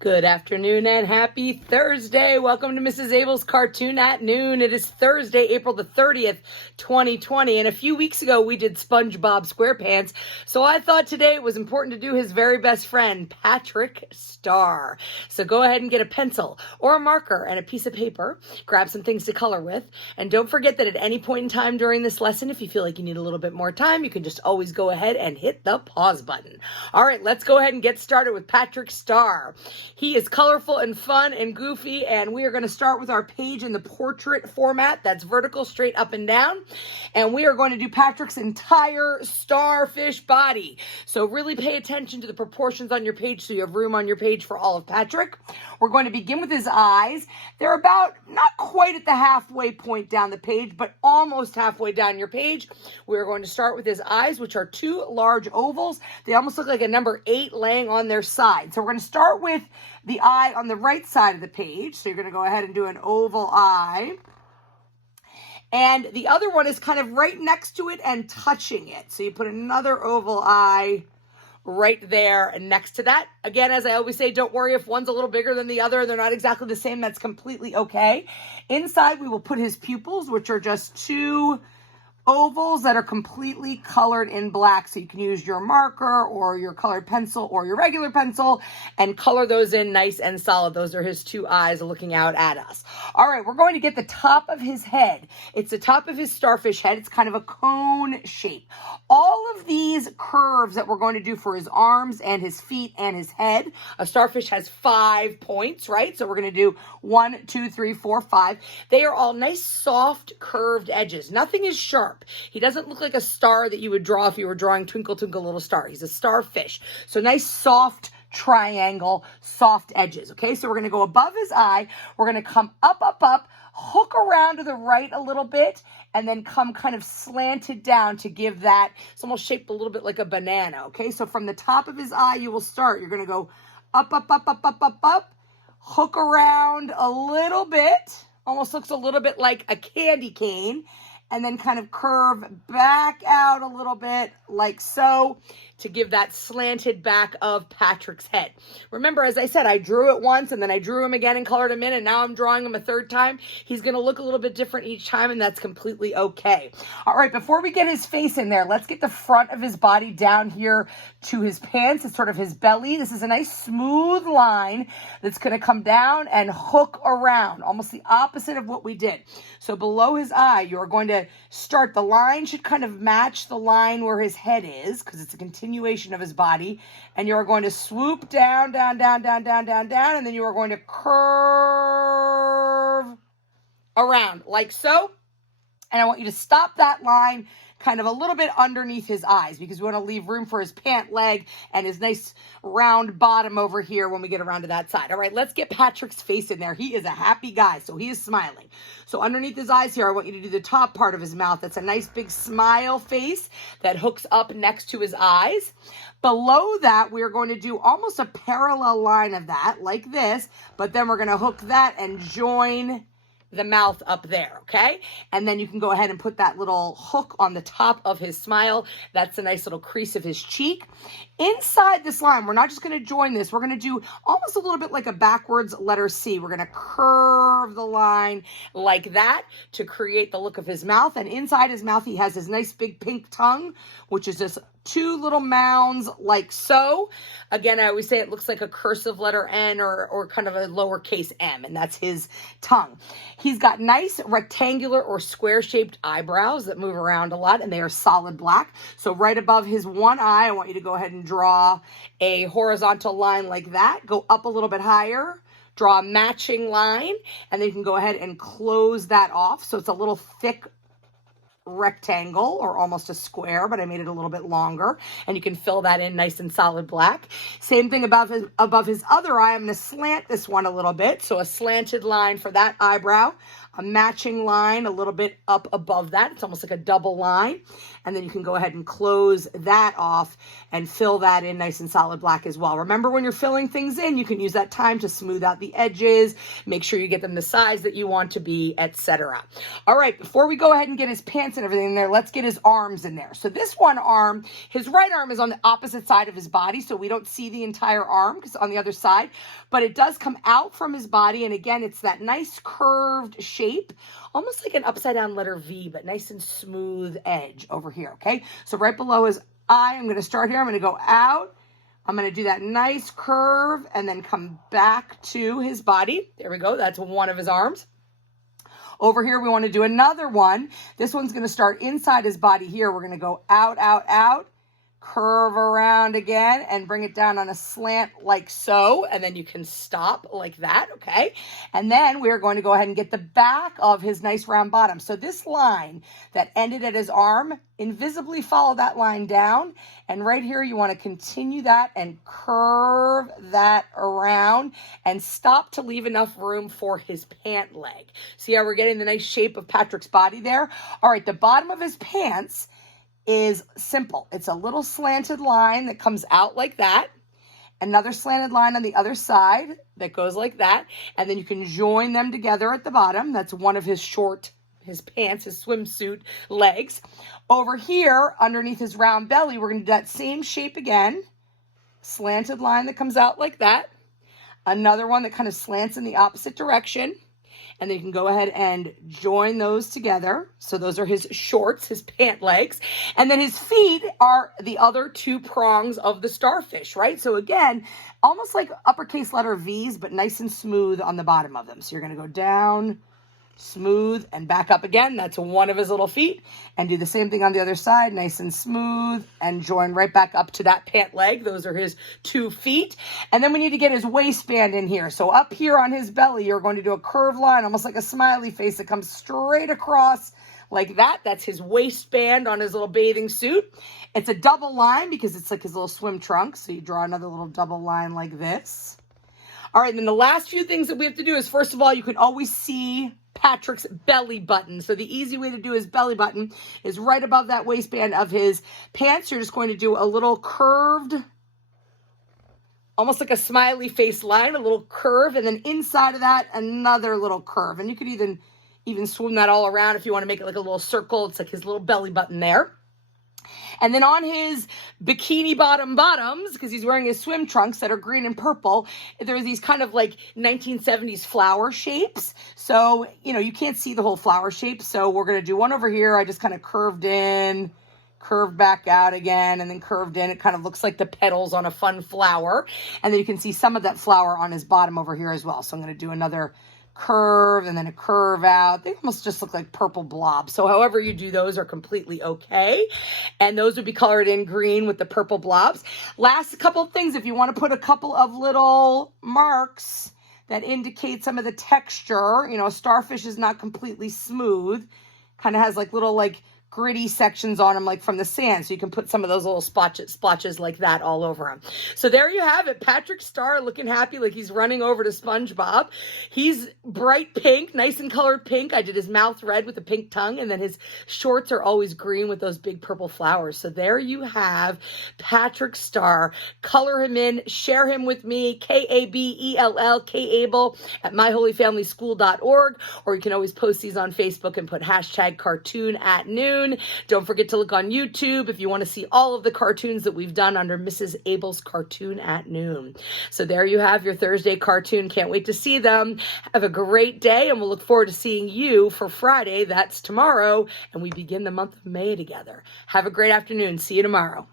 Good afternoon and happy Thursday. Welcome to Mrs. Abell's Cartoon at Noon. It is Thursday, April the 30th, 2020. And a few weeks ago, we did SpongeBob SquarePants. So I thought today it was important to do his very best friend, Patrick Star. So go ahead and get a pencil or a marker and a piece of paper. Grab some things to color with. And don't forget that at any point in time during this lesson, if you feel like you need a little bit more time, you can just always go ahead and hit the pause button. All right, let's go ahead and get started with Patrick Star. He is colorful and fun and goofy, and we are going to start with our page in the portrait format. That's vertical, straight up and down. And we are going to do Patrick's entire starfish body. So really pay attention to the proportions on your page so you have room on your page for all of Patrick. We're going to begin with his eyes. They're about not quite at the halfway point down the page, but almost halfway down your page. We're going to start with his eyes, which are two large ovals. They almost look like a number 8 laying on their side. So we're going to start with the eye on the right side of the page. So you're going to go ahead and do an oval eye. And the other one is kind of right next to it and touching it. So you put another oval eye right there next to that. Again, as I always say, don't worry if one's a little bigger than the other. They're not exactly the same. That's completely okay. Inside, we will put his pupils, which are just two ovals that are completely colored in black. So you can use your marker or your colored pencil or your regular pencil and color those in nice and solid. Those are his two eyes looking out at us. All right, we're going to get the top of his head. It's the top of his starfish head. It's kind of a cone shape. All of these curves that we're going to do for his arms and his feet and his head, a starfish has 5 points, right? So we're going to do 1, 2, 3, 4, 5. They are all nice, soft, curved edges. Nothing is sharp. He doesn't look like a star that you would draw if you were drawing Twinkle, Twinkle, Little Star. He's a starfish. So nice, soft triangle, soft edges. Okay, so we're going to go above his eye. We're going to come up, up, up, hook around to the right a little bit, and then come kind of slanted down to give that, it's almost shaped a little bit like a banana. Okay, so from the top of his eye, you will start. You're going to go up, up, up, up, up, up, up, hook around a little bit, almost looks a little bit like a candy cane, and then kind of curve back out a little bit like so to give that slanted back of Patrick's head. Remember, as I said, I drew it once and then I drew him again and colored him in, and now I'm drawing him a third time. He's going to look a little bit different each time, and that's completely okay. All right, before we get his face in there, let's get the front of his body down here to his pants. It's sort of his belly. This is a nice smooth line that's going to come down and hook around, almost the opposite of what we did. So below his eye, you're going to start. The line should kind of match the line where his head is because it's a continuation of his body. And you're going to swoop down, down, down, down, down, down, down. And then you are going to curve around like so. And I want you to stop that line kind of a little bit underneath his eyes because we want to leave room for his pant leg and his nice round bottom over here when we get around to that side. All right, let's get Patrick's face in there. He is a happy guy, so he is smiling. So underneath his eyes here, I want you to do the top part of his mouth. That's a nice big smile face that hooks up next to his eyes. Below that, we're going to do almost a parallel line of that, like this, but then we're going to hook that and join the mouth up there, okay? And then you can go ahead and put that little hook on the top of his smile. That's a nice little crease of his cheek. Inside this line, we're not just going to join this. We're going to do almost a little bit like a backwards letter C. We're going to curve the line like that to create the look of his mouth. And inside his mouth, he has his nice big pink tongue, which is just 2 little mounds like so. Again, I always say it looks like a cursive letter N or kind of a lowercase m, and that's his tongue. He's got nice rectangular or square-shaped eyebrows that move around a lot, and they are solid black. So right above his one eye, I want you to go ahead and draw a horizontal line like that. Go up a little bit higher. Draw a matching line, and then you can go ahead and close that off. So it's a little thick rectangle or almost a square, but I made it a little bit longer, and you can fill that in nice and solid black. Same thing above his other eye. I'm going to slant this one a little bit, so a slanted line for that eyebrow. a matching line a little bit up above that. It's almost like a double line. And then you can go ahead and close that off and fill that in nice and solid black as well. Remember, when you're filling things in, you can use that time to smooth out the edges, make sure you get them the size that you want to be, etc. All right, before we go ahead and get his pants and everything in there, let's get his arms in there. So this one arm, his right arm is on the opposite side of his body, so we don't see the entire arm because on the other side, but it does come out from his body. And again, it's that nice curved shape, almost like an upside down letter V, but nice and smooth edge over here, okay? So right below his eye, I'm going to start here. I'm going to go out. I'm going to do that nice curve and then come back to his body. There we go. That's one of his arms. Over here, we want to do another one. This one's going to start inside his body here. We're going to go out, out, out, curve around again and bring it down on a slant like so, and then you can stop like that, okay? And then we're going to go ahead and get the back of his nice round bottom. So this line that ended at his arm, invisibly follow that line down, and right here you want to continue that and curve that around and stop to leave enough room for his pant leg. See how we're getting the nice shape of Patrick's body there? All right, the bottom of his pants is simple. It's a little slanted line that comes out like that. Another slanted line on the other side that goes like that. And then you can join them together at the bottom. That's one of his pants, his swimsuit legs. Over here, underneath his round belly, we're going to do that same shape again. Slanted line that comes out like that. Another one that kind of slants in the opposite direction. And then you can go ahead and join those together. So those are his shorts, his pant legs. And then his feet are the other two prongs of the starfish, right? So again, almost like uppercase letter V's, but nice and smooth on the bottom of them. So you're going to go down, smooth, and back up again. That's one of his little feet. And do the same thing on the other side, nice and smooth, and join right back up to that pant leg. Those are his 2 feet. And then we need to get his waistband in here. So up here on his belly, you're going to do a curved line, almost like a smiley face that comes straight across like that. That's his waistband on his little bathing suit. It's a double line because it's like his little swim trunk. So you draw another little double line like this. All right, and then the last few things that we have to do is, first of all, you can always see Patrick's belly button. So the easy way to do his belly button is right above that waistband of his pants. You're just going to do a little curved, almost like a smiley face line, a little curve, and then inside of that, another little curve. And you could even swim that all around if you want to make it like a little circle. It's like his little belly button there. And then on his bikini bottoms, because he's wearing his swim trunks that are green and purple, there's these kind of like 1970s flower shapes. So, you can't see the whole flower shape. So we're going to do one over here. I just kind of curved in, curved back out again, and then curved in. It kind of looks like the petals on a fun flower. And then you can see some of that flower on his bottom over here as well. So I'm going to do another curve and then a curve out. They almost just look like purple blobs. So however you do those are completely okay. And those would be colored in green with the purple blobs. Last couple of things, if you want to put a couple of little marks that indicate some of the texture, a starfish is not completely smooth. Kind of has like little gritty sections on them, like from the sand. So you can put some of those little splotches like that all over him. So there you have it. Patrick Star looking happy, like he's running over to SpongeBob. He's bright pink, nice and colored pink. I did his mouth red with a pink tongue, and then his shorts are always green with those big purple flowers. So there you have Patrick Star. Color him in, share him with me, Kabell, Abell at myholyfamilyschool.org, or you can always post these on Facebook and put #cartoon@noon. Don't forget to look on YouTube if you want to see all of the cartoons that we've done under Mrs. Abell's Cartoon at Noon. So there you have your Thursday cartoon. Can't wait to see them. Have a great day, and we'll look forward to seeing you for Friday. That's tomorrow, and we begin the month of May together. Have a great afternoon. See you tomorrow.